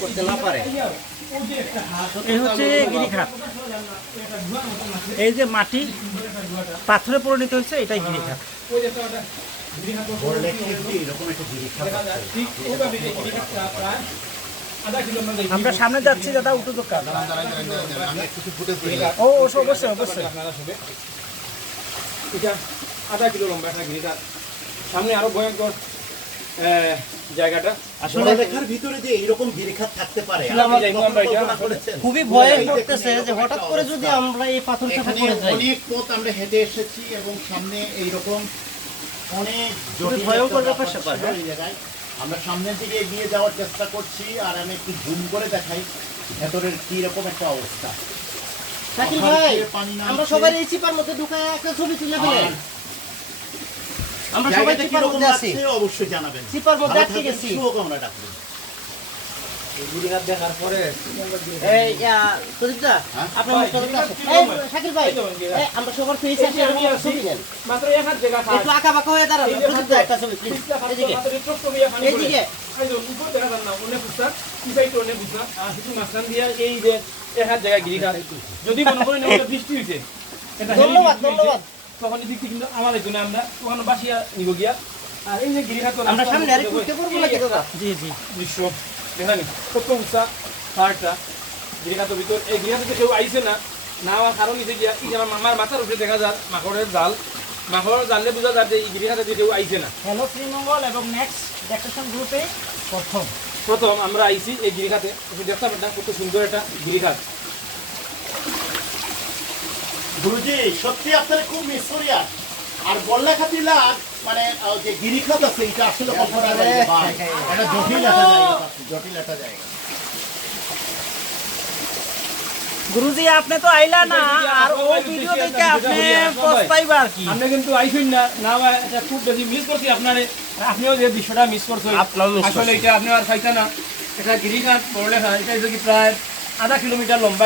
করতে না পারে। এই হচ্ছে গিরিখাত। এই যে মাটি পাথরে পরিণত হয়েছে, এটাই গিরিখাত। আমরা সামনে যাচ্ছি দাদা, উঠো দোকান। ও অবশ্যই অবশ্যই। এটা 1/2 কিলো লম্বা একটা গিরিখাত। সামনে আরো ভয়ঙ্কর জায়গাটা। আসলে লেখার ভিতরে যে এইরকম গিরিখাত থাকতে পারে খুবই ভয় করতেছে যে হঠাৎ করে যদি আমরা এই পাথর চাপা পড়ে যাই। অনেক পথ আমরা হেঁটে এসেছি এবং সামনে এইরকম অনেক ভয়ঙ্কর ব্যাপার স্যাপার। এই জায়গায় আমরা সামনের দিকে এগিয়ে যাওয়ার চেষ্টা করছি, আর আমি একটু জুম করে দেখাই ভেতরের কি রকম একটা অবস্থা। শাকিল ভাই, আমরা সবাই এই চিপার মধ্যে ঢুকায় একটা ছবি তুলে ফেলেন। আমরা সবাই চিপার মধ্যে আছি, অবশ্যই জানাবেন। চিপার মধ্যে আটকে গেছি। শুভকামনা ডাকবেন। দেখার পরে এই প্রদীপদা, আপনার মুখটা আছে। এই শাকিল ভাই, এই আমরা সবার ফেস আছে, ছবি নেন। মাত্র 1 হাত জায়গা একটু আঁকা বাঁকা হয়ে দাঁড়ান। প্রদীপদা একটা ছবি প্লিজ। এদিকে এদিকে উপর দেখা যান না, অনেক বুঝতা পিছাইতে অনেক বুঝতা আর শুধু মাঝখান দিয়া এই যে 1 হাত জায়গা গিরিখাত। যদি মনে করেন এটা বৃষ্টি হয়েছে, এটা ধন্যবাদ ধন্যবাদ। তখন এই দিকটি কিন্তু আমার জন্য আমরা ওখানে বাসিয়া নিব গিয়া। আর এই যে গিরিখাত আমরা সামনে আরে করতে পারবো না দাদা। জি জি। দৃশ্য দেখানি কত উঁচা পাহাড়টা গিরিখাতের ভিতর। এই গিরিখাতে কেউ আইছে না, না হওয়ার কারণ হচ্ছে গিয়া এই যে আমার মাথার উপরে দেখা যায় মাকড়ের জাল। মাকড়ের জালে বোঝা যায় যে এই গিরিখাতে কেউ আইছে না। হ্যালো শ্রীমঙ্গল এবং নেক্সট ডেকোরেশন গ্রুপে প্রথম আমরা আইছি এই গিরিখাতে। দেখতে পারতাম কত সুন্দর একটা গিরিখাত। গুরুজি সত্যি আপনারা খুব মিস করি। আর বল্লাখাতি লাগ মানে যে গিরিখাত আছে, এটা আসলে কল্পনা করা যায় না। এটা জটিল একটা জায়গা, জটিল একটা জায়গা। গুরুজি আপনি তো আইলা না, আর ও ভিডিও দেখে আপনি পস্তাইবা আর কি। আপনি কিন্তু আইছেন না, না এটা খুব বেশি মিস করছি আপনারে। আপনিও যে দৃশ্যটা মিস করছেন, আসলে এটা আপনি আর পাইতেন না। এটা গিরিখাত পড়লে এটা প্রায় 1/2 কিলোমিটার লম্বা।